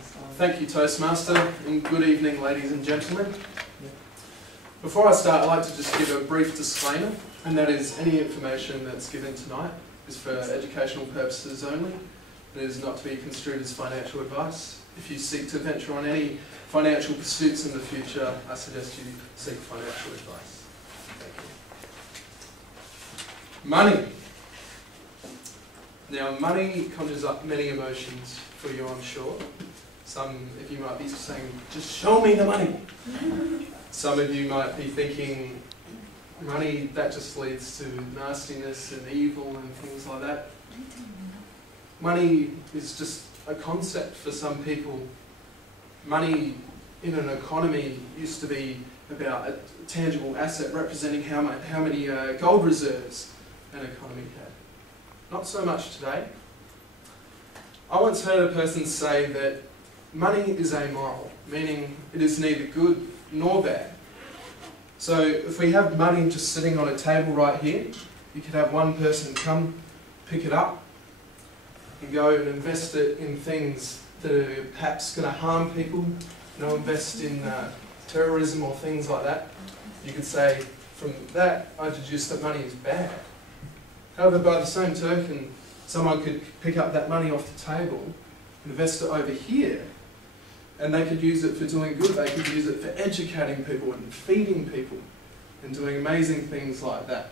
Thank you, Toastmaster, and good evening, ladies and gentlemen. Before I start, I'd like to just give a brief disclaimer, and that is any information that's given tonight is for educational purposes only. It is not to be construed as financial advice. If you seek to venture on any financial pursuits in the future, I suggest you seek financial advice. Thank you. Money. Now, money conjures up many emotions for you, I'm sure. Some of you might be saying, just show me the money. Some of you might be thinking, money, that just leads to nastiness and evil and things like that. Money is just a concept for some people. Money in an economy used to be about a tangible asset representing how many gold reserves an economy had. Not so much today. I once heard a person say that money is amoral, meaning it is neither good nor bad. So if we have money just sitting on a table right here, you could have one person come, pick it up, and go and invest it in things that are perhaps going to harm people, invest in terrorism or things like that. You could say, from that, I deduce that money is bad. However, by the same token, someone could pick up that money off the table, invest it over here, and they could use it for doing good. They could use it for educating people and feeding people and doing amazing things like that.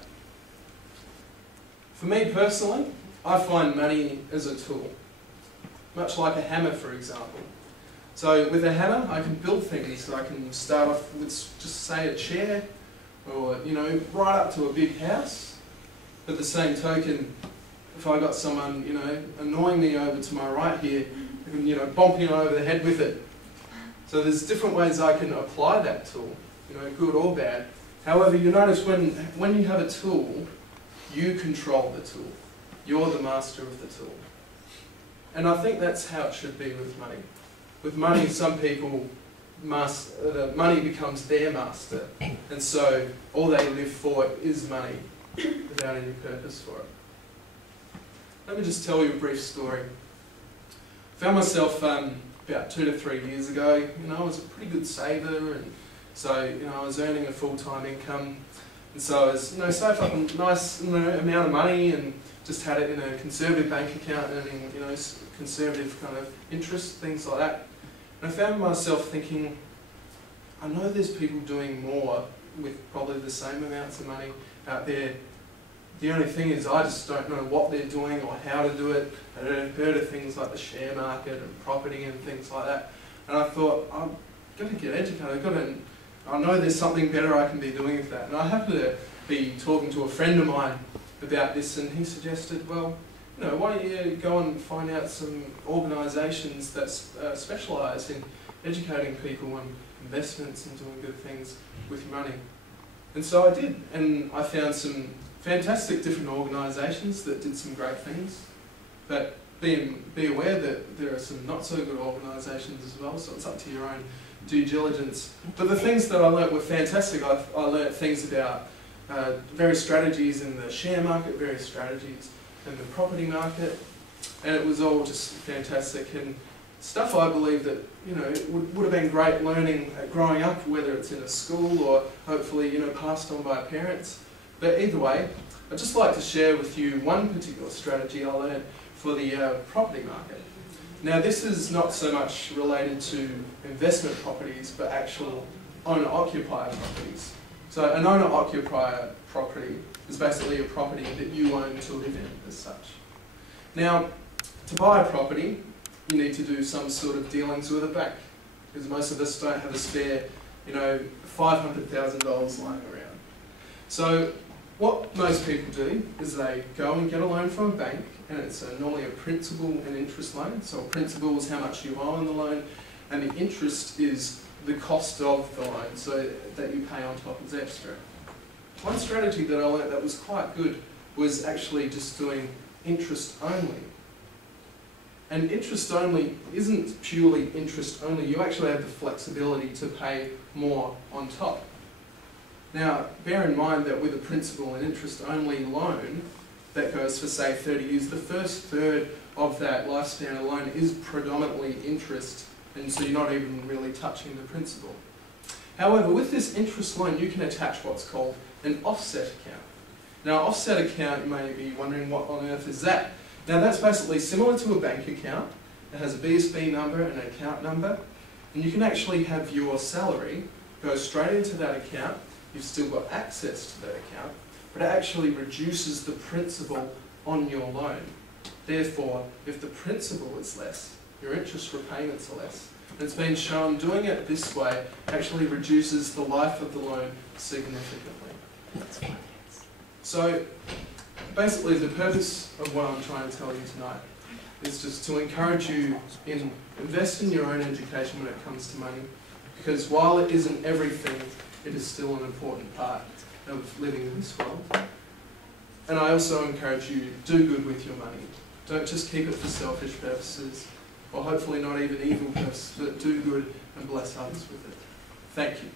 For me personally, I find money as a tool, much like a hammer, for example. So with a hammer, I can build things. I can start off with just say a chair, or right up to a big house. But the same token, if I got someone annoying me over to my right here, I can bomping over the head with it. So there's different ways I can apply that tool, good or bad. However, you notice when you have a tool, you control the tool. You're the master of the tool. And I think that's how it should be with money. With money, some people, money becomes their master. And so all they live for is money, without any purpose for it. Let me just tell you a brief story. I found myself about 2 to 3 years ago, I was a pretty good saver, and so I was earning a full-time income, and so I was saved up a nice amount of money and just had it in a conservative bank account, earning conservative kind of interest, things like that. And I found myself thinking, I know there's people doing more with probably the same amounts of money out there. The only thing is I just don't know what they're doing or how to do it. I'd heard of things like the share market and property and things like that. And I thought, I'm going to get educated. I know there's something better I can be doing with that. And I happened to be talking to a friend of mine about this, and he suggested, well, why don't you go and find out some organisations that specialise in educating people on investments and doing good things with money. And so I did, and I found some fantastic different organisations that did some great things, but be aware that there are some not so good organisations as well, so it's up to your own due diligence. But the things that I learnt were fantastic. I learnt things about various strategies in the share market, various strategies in the property market, and it was all just fantastic, and stuff I believe that would have been great learning growing up, whether it's in a school or hopefully passed on by parents. But either way, I'd just like to share with you one particular strategy I learned for the property market. Now, this is not so much related to investment properties, but actual owner-occupier properties. So an owner-occupier property is basically a property that you own to live in as such. Now, to buy a property, you need to do some sort of dealings with a bank, because most of us don't have a spare, $500,000 lying around. So what most people do is they go and get a loan from a bank, and it's normally a principal and interest loan. So a principal is how much you owe on the loan, and the interest is the cost of the loan, so that you pay on top as extra. One strategy that I learned that was quite good was actually just doing interest only. And interest only isn't purely interest only, you actually have the flexibility to pay more on top. Now, bear in mind that with a principal and interest only loan that goes for say 30 years, the first third of that lifespan of loan is predominantly interest and so you're not even really touching the principal. However, with this interest loan, you can attach what's called an offset account. Now, offset account, you may be wondering what on earth is that? Now, that's basically similar to a bank account. It has a BSB number and an account number, and you can actually have your salary go straight into that account. You've still got access to that account, but it actually reduces the principal on your loan. Therefore, if the principal is less, your interest repayments are less. And it's been shown doing it this way actually reduces the life of the loan significantly. So, basically the purpose of what I'm trying to tell you tonight is just to encourage you in invest in your own education when it comes to money, because while it isn't everything, it is still an important part of living in this world. And I also encourage you to do good with your money. Don't just keep it for selfish purposes, or hopefully not even evil purposes, but do good and bless others with it. Thank you.